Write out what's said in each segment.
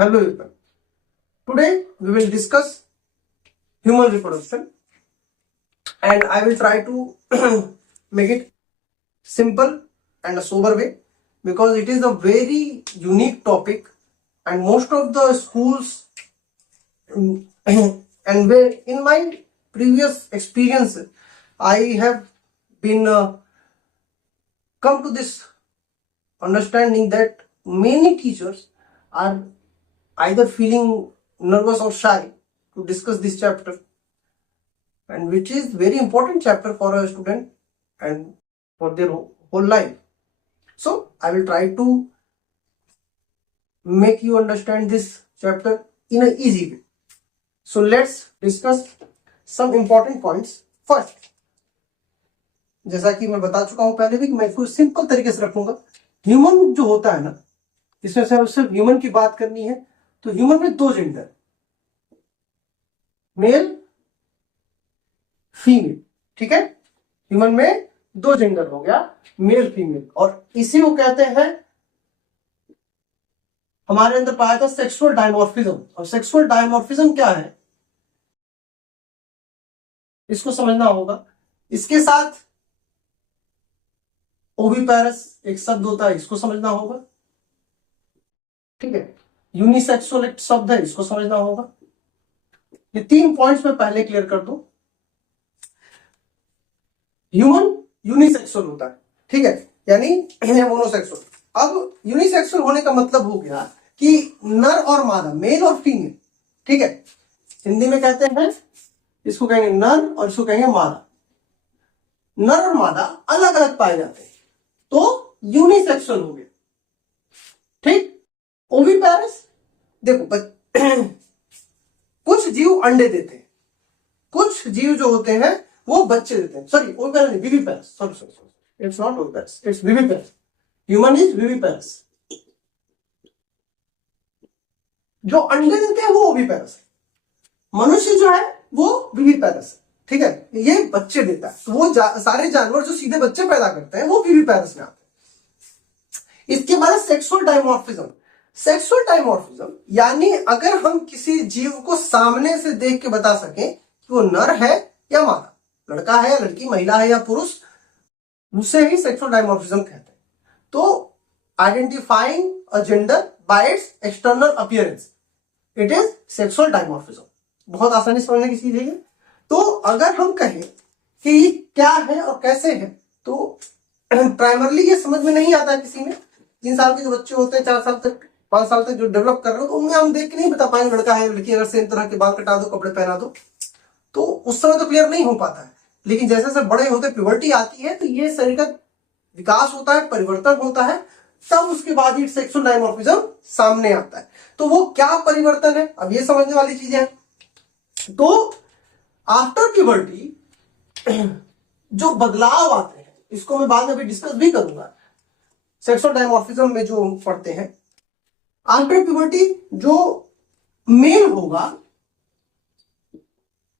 Hello everyone. Today we will discuss human reproduction and I will try to make it simple and a sober way because it is a very unique topic and most of the schools and where in my previous experience I have been come to this understanding that many teachers are either feeling nervous or shy to discuss this chapter, and which is very important chapter for a student and for their whole life. So I will try to make you understand this chapter in an easy way. So let's discuss some important points first. जैसा कि मैं बता चुका हूं पहले भी कि मैं इसको सिंपल तरीके से रखूंगा. ह्यूमन जो होता है ना, इसमें से सिर्फ ह्यूमन की बात करनी है तो ह्यूमन में दो जेंडर, मेल फीमेल. ठीक है, ह्यूमन में दो जेंडर हो गया, मेल फीमेल, और इसी को कहते हैं हमारे अंदर पाया था सेक्सुअल डायमॉर्फिज्म. और सेक्सुअल डायमॉर्फिज्म क्या है इसको समझना होगा. इसके साथ ओविपेरस एक शब्द होता है, इसको समझना होगा. ठीक है, यूनिसेक्सुअल एक शब्द है, इसको समझना होगा. ये तीन पॉइंट्स में पहले क्लियर कर दो. ह्यूमन यूनिसेक्सुअल होता है, ठीक है, यानी मोनोसेक्सुअल. अब यूनिसेक्सुअल होने का मतलब हो गया कि नर और मादा, मेल और फीमेल. ठीक है, हिंदी में कहते हैं इसको कहेंगे नर और इसको कहेंगे मादा. नर और मादा अलग अलग पाए जाते हैं तो यूनिसेक्सुअल हो गया. ठीक. ओविपेरस, देखो कुछ जीव अंडे देते हैं, कुछ जीव जो होते हैं वो बच्चे देते हैं. सॉरी, ओविपेरस नहीं, viviparous. Sorry, it's not oviparous, it's viviparous. Human is viviparous. जो अंडे देते हैं वो ओविपेरस है. मनुष्य जो है वो विविपेरस है. ठीक है, ये बच्चे देता है. तो वो सारे जानवर जो सीधे बच्चे पैदा करते हैं वो विविपेरस में आते हैं. इसके बाद सेक्सुअल डायमॉर्फिज्म. सेक्सुअल डायमॉर्फिज्म यानी अगर हम किसी जीव को सामने से देख के बता सकें कि वो नर है या मादा, लड़का है या लड़की, महिला है या पुरुष, उसे ही सेक्सुअल डायमॉर्फिज्म कहते हैं. तो identifying a gender bye it's external appearance, it is sexual dimorphism. बहुत आसानी समझने की चीज है. तो अगर हम कहें कि ये क्या है और कैसे है तो प्राइमरली ये समझ में नहीं आता है किसी में. 3 साल के जो बच्चे होते हैं, 4 साल तक, 5 साल तक जो डेवलप कर रहे हो, तो उनमें हम देख के नहीं बता पाएंगे लड़का है लड़की. अगर सेम तरह के बाल कटा दो, कपड़े पहना दो, तो उस समय तो क्लियर नहीं हो पाता है. लेकिन जैसे जैसे बड़े होते, प्यूबर्टी आती है, तो ये शरीर का विकास होता है, परिवर्तन होता है, तब उसके बाद ही सेक्सुअल डायमॉर्फिज्म सामने आता है. तो वो क्या परिवर्तन है, अब ये समझने वाली चीजें हैं. तो आफ्टर प्यूबर्टी जो बदलाव आते हैं, इसको मैं बाद में भी डिस्कस भी करूंगा. सेक्सुअल डायमॉर्फिज्म में जो पढ़ते हैं, आफ्टर प्यूबर्टी जो मेल होगा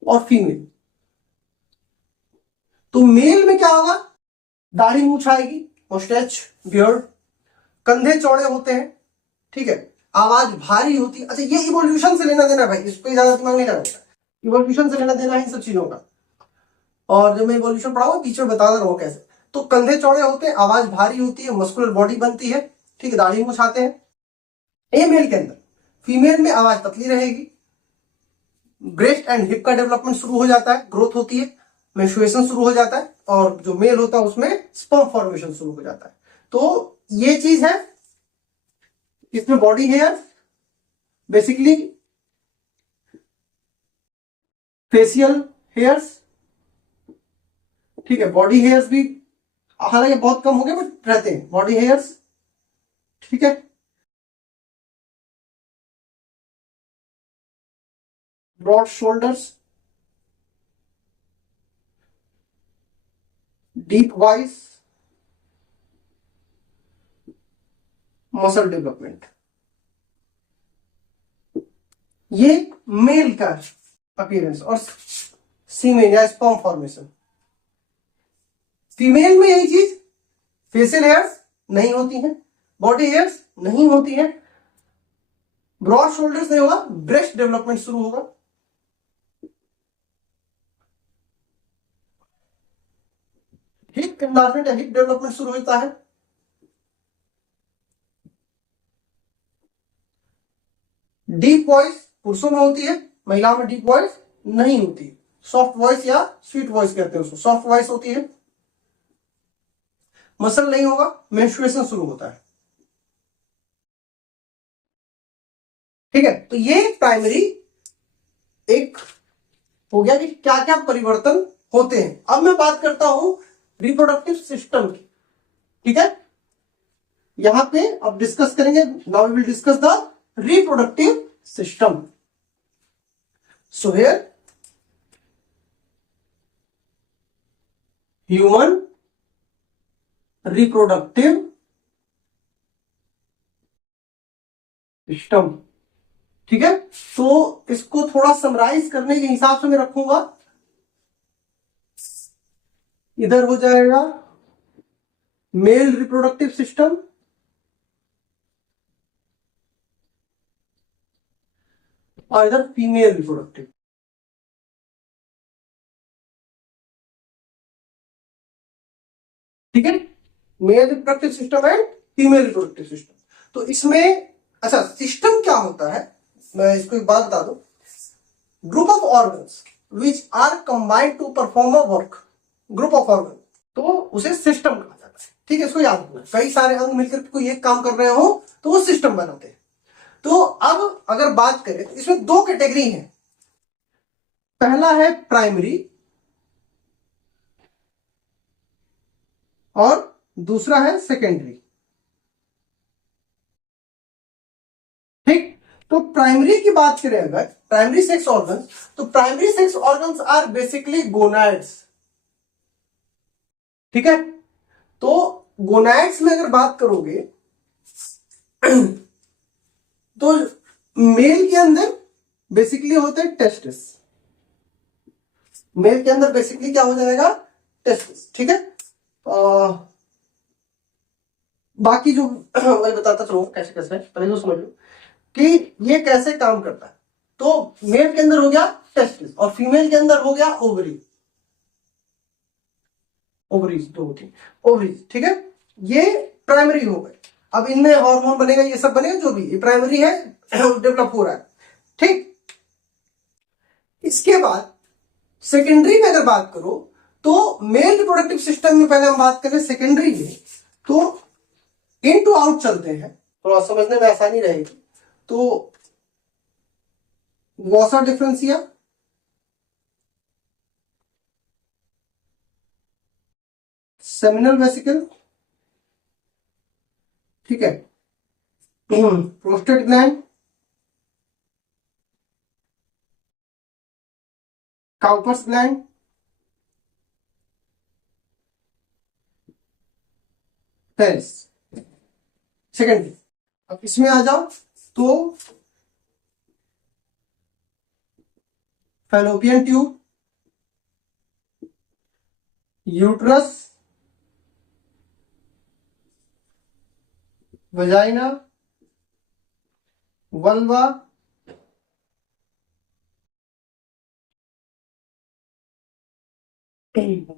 और फीमेल, तो मेल में क्या होगा, दाढ़ी मूछ आएगी, मुस्टैच, बियर्ड, कंधे चौड़े होते हैं. ठीक है, आवाज भारी होती है. अच्छा, ये इवोल्यूशन से लेना देना भाई, इसको ज्यादा दिमाग नहीं लगाना. इवोल्यूशन से लेना देना है इन सब चीजों का. और जब मैं इवोल्यूशन पढ़ाऊंगा बीच में बता रहा हूं कैसे. तो कंधे चौड़े होते हैं, आवाज भारी होती है, मस्कुलर बॉडी बनती है. ठीक है, दाढ़ी मूछ आते हैं, ये मेल के अंदर. फीमेल में आवाज पतली रहेगी, ब्रेस्ट एंड हिप का डेवलपमेंट शुरू हो जाता है, ग्रोथ होती है, मेंस्ट्रुएशन शुरू हो जाता है, और जो मेल होता है उसमें स्पर्म फॉर्मेशन शुरू हो जाता है. तो ये चीज है. इसमें body hair, basically facial hairs. ठीक है, बॉडी हेयर्स भी हालांकि बहुत कम हो गए बट रहते हैं बॉडी हेयर्स. ठीक है, broad shoulders, deep voice, muscle development. ये मेल का अपीयरेंस और सीमेन या स्पर्म फॉर्मेशन. फीमेल में यही चीज, फेशियल हेयर्स नहीं होती हैं, बॉडी हेयर्स नहीं होती हैं, ब्रॉड शोल्डर्स नहीं होगा, ब्रेस्ट डेवलपमेंट शुरू होगा। हिप एनलार्जमेंट या हिप डेवलपमेंट शुरू होता है। डीप वॉइस पुरुषों में होती है, महिलाओं में डीप वॉइस नहीं होती। सॉफ्ट वॉइस या स्वीट वॉइस कहते हैं उसको, सॉफ्ट वॉइस होती है। मसल नहीं होगा, मेंस्ट्रुएशन शुरू होता है। ठीक है, तो ये प्राइमरी एक हो गया कि क्या क्या परिवर्तन होते हैं। अब मैं बात करता हूं रिप्रोडक्टिव सिस्टम की। ठीक है, यहां पे अब डिस्कस करेंगे, now we will discuss the reproductive system. So here human reproductive system. ठीक है, तो इसको थोड़ा समराइज करने के हिसाब से मैं रखूंगा। इधर हो जाएगा मेल रिप्रोडक्टिव सिस्टम, और इधर फीमेल रिप्रोडक्टिव। ठीक है, male reproductive system and female reproductive system. तो इसमें अच्छा सिस्टम क्या होता है, मैं इसको एक बात बता दूं। Group of organs which are combined to perform a work, group of organ, तो उसे सिस्टम कहा जाता है। ठीक है, इसको याद रखना, कई सारे अंग मिलकर कोई एक काम कर रहे हो तो वो सिस्टम बनाते हैं। तो अब अगर बात करें तो इसमें दो कैटेगरी है। पहला है प्राइमरी और दूसरा है सेकेंडरी। ठीक, तो प्राइमरी की बात करें अगर, प्राइमरी सेक्स ऑर्गन, तो primary sex organs are basically gonads. ठीक है, तो गोनाड्स में अगर बात करोगे तो मेल के अंदर बेसिकली होते हैं टेस्टिस। मेल के अंदर बेसिकली क्या हो जाएगा, टेस्टिस। ठीक है, बाकी जो मैं बताता चलूँ कैसे कैसे, पहले तो समझ लो कि ये कैसे काम करता है। तो मेल के अंदर हो गया टेस्टिस और फीमेल के अंदर हो गया ओवरी, ओवरीज दो होती है, ओवरीज। ठीक है, ये प्राइमरी हो गए। अब इनमें हार्मोन बनेगा, ये सब बनेगा, जो भी ये प्राइमरी है डेवलप हो रहा है। ठीक, इसके बाद सेकेंडरी में अगर बात करो तो मेल रिप्रोडक्टिव सिस्टम में पहले हम बात करें सेकेंडरी में, तो इन टू आउट चलते हैं, थोड़ा समझने में आसानी रहेगी। तो वॉसा डिफरेंसिया, सेमिनल वेसिकल, ठीक है, prostate gland, Cowper's gland, penis. Secondary, अब इसमें आ जाओ तो fallopian tube, uterus, vagina, vulva,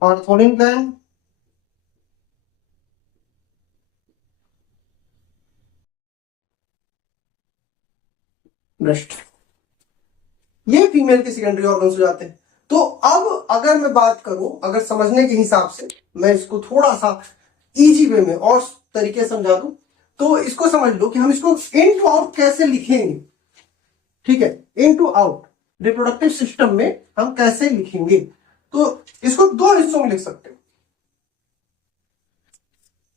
Bartholin gland, breast. ये फीमेल के सेकेंडरी ऑर्गन्स हो जाते हैं। तो अब अगर मैं बात करूं, अगर समझने के हिसाब से मैं इसको थोड़ा सा इजी वे में और तरीके समझा दूं, तो इसको समझ लो कि हम इसको इन टू आउट कैसे लिखेंगे। ठीक है, इन टू आउट रिप्रोडक्टिव सिस्टम में हम कैसे लिखेंगे, तो इसको दो हिस्सों में लिख सकते हो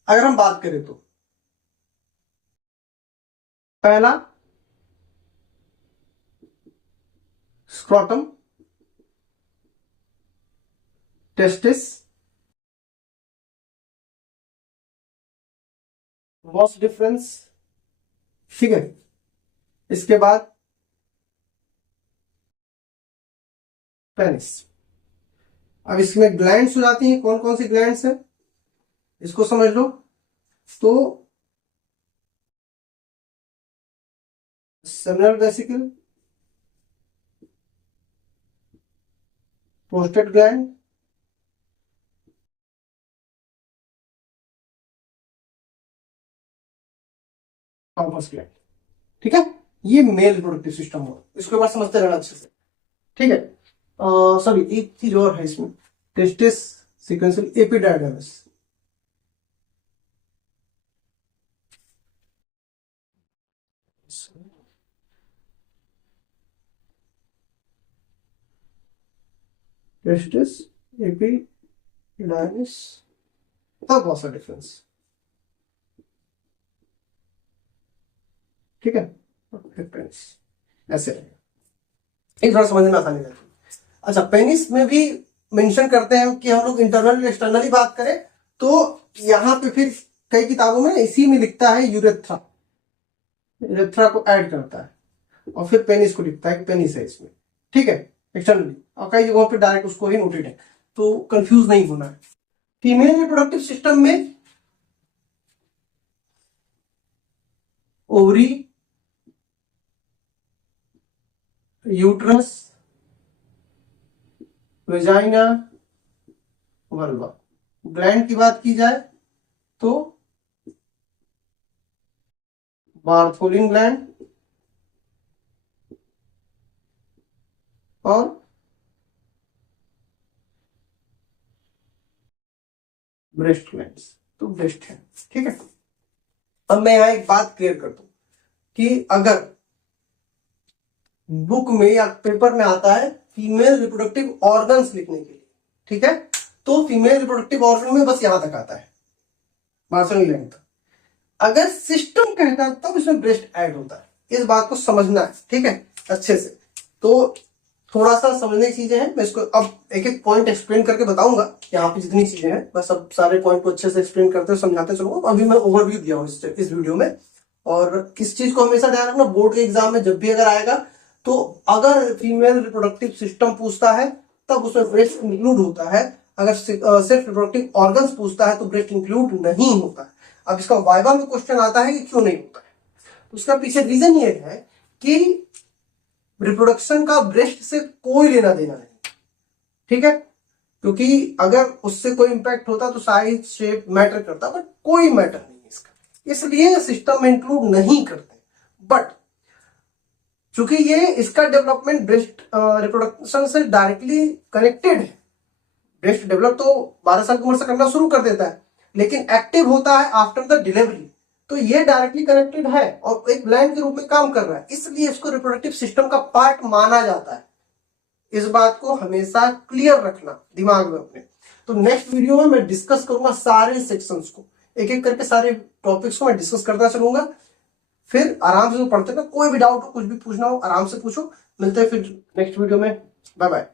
अगर हम बात करें तो। पहला स्क्रोटम, टेस्टिस, वॉस डिफरेंस। ठीक है, इसके बाद पेनिस। अब इसमें ग्लैंड्स हो जाती हैं, कौन कौन सी ग्लैंड्स है इसको समझ लो। तो seminal vesicle, prostate gland, corpus gland. ठीक है, ये मेल रिप्रोडक्टिव सिस्टम हुआ, इसके बाद समझते रहना अच्छे से। ठीक है, सॉरी एक चीज और है इसमें, टेस्टिस सीक्वेंशियल एपिडायडामिस। टेस्टिस एपिडायमिस का बहुत सा डिफरेंस। ठीक है, डिफरेंस ऐसे एक थोड़ा समझने में आसानी रहती है। अच्छा, पेनिस में भी मेंशन करते हैं कि हम लोग इंटरनल एक्सटर्नली बात करें तो यहाँ पे फिर कई किताबों में इसी में लिखता है यूरेथ्रा, यूरेथ्रा को ऐड करता है और फिर पेनिस को लिखता है कि पेनिस है इसमें। ठीक है, एक्सटर्नली, और कई जगहों पे डायरेक्ट उसको ही नोटेड है, तो कंफ्यूज नहीं होना है। फीमेल रिप्रोडक्टिव सिस्टम में ovary, uterus, vagina, vulva. Gland की बात की जाए तो बार्थोलिन ग्लैंड और ब्रेस्ट ग्लैंड, तो ब्रेस्ट है। ठीक है, अब मैं यहां एक बात क्लियर कर दूं कि अगर बुक में या पेपर में आता है फीमेल रिप्रोडक्टिव ऑर्गन्स लिखने के लिए, ठीक है, तो फीमेल रिप्रोडक्टिव ऑर्गन में बस यहां तक आता है, बार्थोलिन ग्लैंड तक। अगर सिस्टम कहता है तब इसमें ब्रेस्ट ऐड होता है, इस बात को समझना है। ठीक है, अच्छे से। तो थोड़ा सा समझने की चीजें हैं, मैं इसको अब एक एक पॉइंट एक्सप्लेन करके बताऊंगा। यहाँ पे जितनी चीजें हैं मैं सब सारे पॉइंट को अच्छे से एक्सप्लेन करते हुए समझाते चलूंगा। अभी मैं ओवरव्यू दिया हूँ इस वीडियो में। और इस चीज को हमेशा ध्यान रखना, बोर्ड के एग्जाम में जब भी अगर आएगा तो अगर फीमेल रिप्रोडक्टिव सिस्टम पूछता है तब उसमें ब्रेस्ट इंक्लूड होता है, अगर सिर्फ रिप्रोडक्टिव ऑर्गन्स पूछता है तो ब्रेस्ट इंक्लूड नहीं होता है। अब इसका वाइवा में क्वेश्चन आता है कि क्यों नहीं होता है, तो उसका पीछे रीजन ये है कि रिप्रोडक्शन का ब्रेस्ट से कोई लेना देना नहीं। ठीक है, क्योंकि अगर उससे कोई इंपैक्ट होता तो साइज शेप मैटर करता, बट कोई मैटर नहीं है इसका, इसलिए सिस्टम में इंक्लूड नहीं करते। बट चूंकि ये इसका डेवलपमेंट ब्रेस्ट रिप्रोडक्शन से डायरेक्टली कनेक्टेड है, ब्रेस्ट डेवलप तो 12 साल की उम्र से करना शुरू कर देता है, लेकिन एक्टिव होता है आफ्टर द डिलीवरी, तो ये डायरेक्टली कनेक्टेड है और एक ग्लैंड के रूप में काम कर रहा है, इसलिए इसको रिप्रोडक्टिव सिस्टम का पार्ट माना जाता है। इस बात को हमेशा क्लियर रखना दिमाग में अपने। तो नेक्स्ट वीडियो में मैं डिस्कस करूंगा सारे सेक्शंस को, एक एक करके सारे टॉपिक्स को मैं डिस्कस करता चलूंगा। फिर आराम से पढ़ते ना, कोई भी डाउट हो, कुछ भी पूछना हो आराम से पूछो। मिलते हैं फिर नेक्स्ट वीडियो में, बाय बाय।